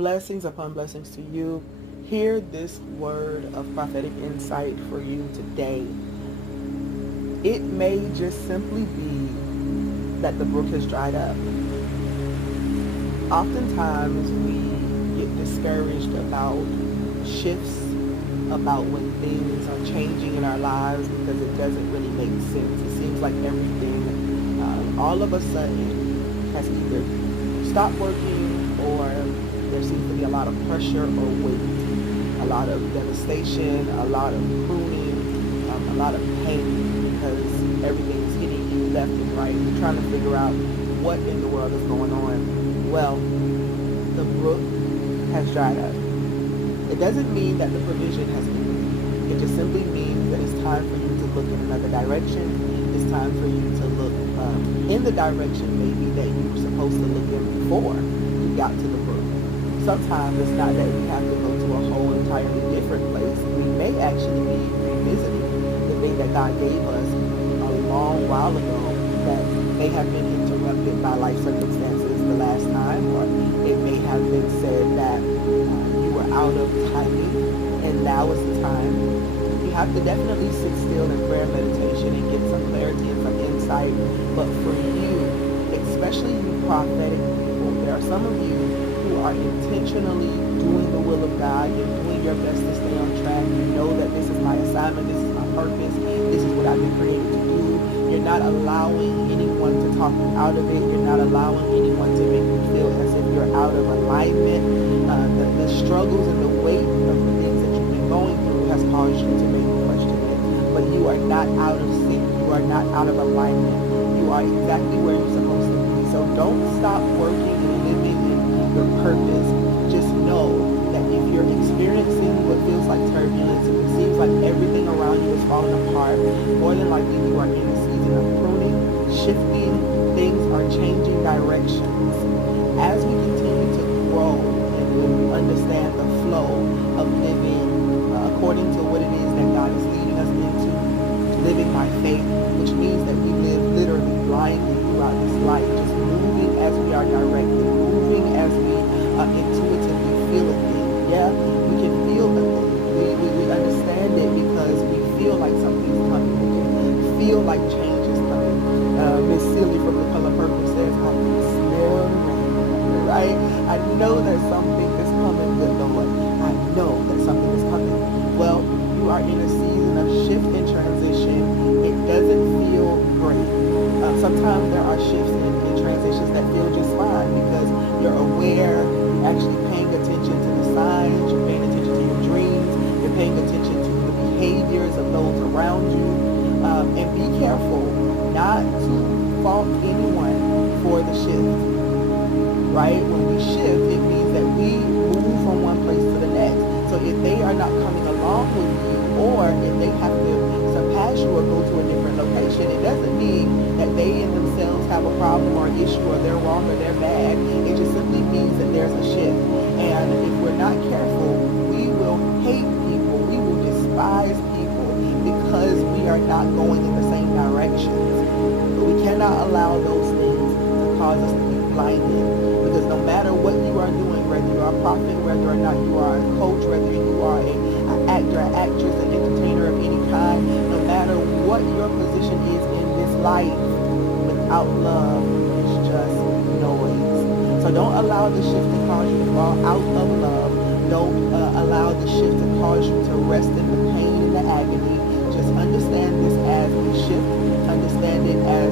Blessings upon blessings to you. Hear this word of prophetic insight for you today. It may just simply be that the brook has dried up. Oftentimes we get discouraged about shifts, about when things are changing in our lives because it doesn't really make sense. It seems like everything all of a sudden has either stopped working or there seems to be a lot of pressure or weight, a lot of devastation, a lot of pruning, a lot of pain because everything is hitting you left and right. You're trying to figure out what in the world is going on. Well, the brook has dried up. It doesn't mean that the provision has been made. It just simply means that it's time for you to look in another direction. It's time for you to look in the direction maybe that you were supposed to look in before you got to the brook. Sometimes it's not that we have to go to a whole entirely different place. We may actually be revisiting the thing that God gave us a long while ago that may have been interrupted by life circumstances the last time, or it may have been said that you were out of timing and now is the time. You have to definitely sit still in prayer and meditation and get some clarity and some insight. But for you, especially you prophetic people, there are some of you who are intentionally doing the will of God. You're doing your best to stay on track. You know that this is my assignment, this is my purpose, this is what I've been created to do. You're not allowing anyone to talk you out of it. You're not allowing anyone to make you feel as if you're out of alignment. The struggles and the weight of the things that you've been going through has caused you to maybe question it. But you are not out of sync. You are not out of alignment. You are exactly where you're supposed to be. So don't stop working and living in your purpose. Just know that if you're experiencing what feels like turbulence and it seems like everything around you is falling apart, more than likely you are in a season of pruning, shifting, things are changing directions. As we continue to grow and when we understand the flow of living according to what it is that God is leading us into, living by faith, which means that we live literally blindly throughout this life, just moving as we are directed, moving as we intuitively feel a thing. Yeah, we can feel the thing. We understand it because we feel like something's coming. We can feel like change is coming. Miss Silly from The Color Purple says, I can smell the rain, right? I know that something is coming, good Lord. I know that something is coming. Well, you are in a season of shift and transition. It doesn't feel great. Sometimes there are shifts and transitions that feel just fine because you're aware, you're actually paying attention to the signs, you're paying attention to your dreams, you're paying attention to the behaviors of those around you. And be careful not to fault anyone for the shift, right? When we shift, it means that we move from one place to the next. So if they are not coming along with you, or if they have to surpass you or go to a different location, it doesn't mean that they in themselves have a problem or issue or they're wrong or they're bad. It just simply means that there's a shift. And if we're not careful, we will hate people. We will despise people because we are not going in the same directions. But we cannot allow those things to cause us to be blinded. Because no matter what you are doing, whether you are a prophet, whether or not you are a coach, whether you are an actor, actress, an entertainer of any kind, no matter what your position is in this life, without love, it's just noise. So don't allow the shift to cause you to fall out of love. Don't allow the shift to cause you to rest in the pain and the agony. Just understand this as a shift. Understand it as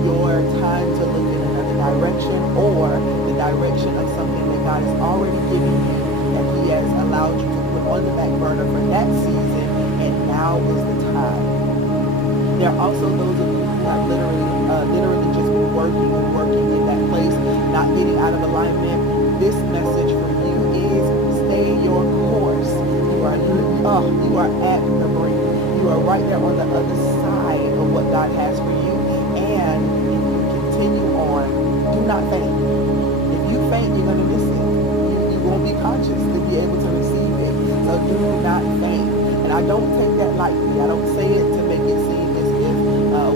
your time to look in another direction, or the direction of something that God has already given you, that He has allowed you to put on the back burner for that season, and now is the time. There are also those of you who have literally just been working and working in that place, not getting out of alignment. This message for you is stay your course. You are at the brink. You are right there on the other side of what God has for you. And if you continue on, do not faint. If you faint, you're going to miss it. You won't be conscious to be able to receive it. So do not faint. And I don't take that lightly. I don't say it to make it seem as if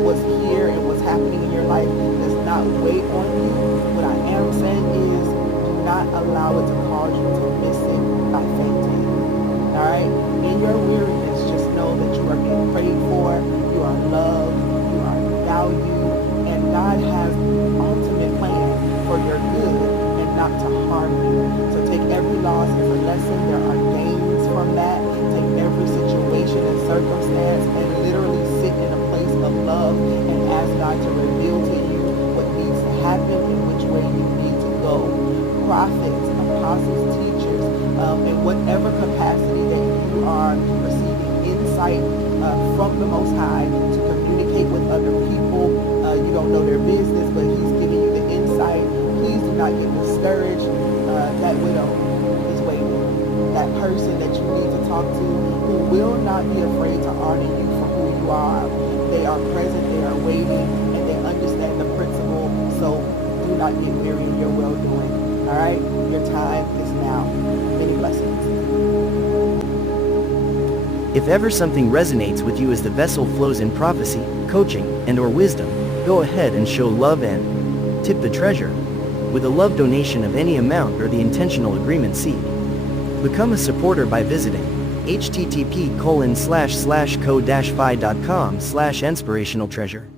what's here and what's happening in your life does not weigh on you. What I am saying is do not allow it to cause you to miss it by fainting. All right? In your weariness, just know that you are being prayed for, you are loved, you are valued, and God has the ultimate plan for your good and not to harm you. So take every loss as a lesson. There are gains from that. Take every situation and circumstance and literally sit in a place of love and ask God to reveal to you what needs to happen and which way you need to go. Prophets, apostles, teachers, in whatever capacity that you are receiving insight from the Most High to communicate with other people. You don't know their business, but He's giving you the insight. Please do not get discouraged. That widow is waiting. That person that you need to talk to who will not be afraid to honor you for who you are. They are present, they are waiting, and they understand the principle. So do not get weary in your well-doing. All right? Your time is now. Many blessings. If ever something resonates with you as the vessel flows in prophecy, coaching, and/or wisdom, go ahead and show love and tip the treasure with a love donation of any amount or the intentional agreement seed. Become a supporter by visiting http://co-fi.com/inspirational treasure.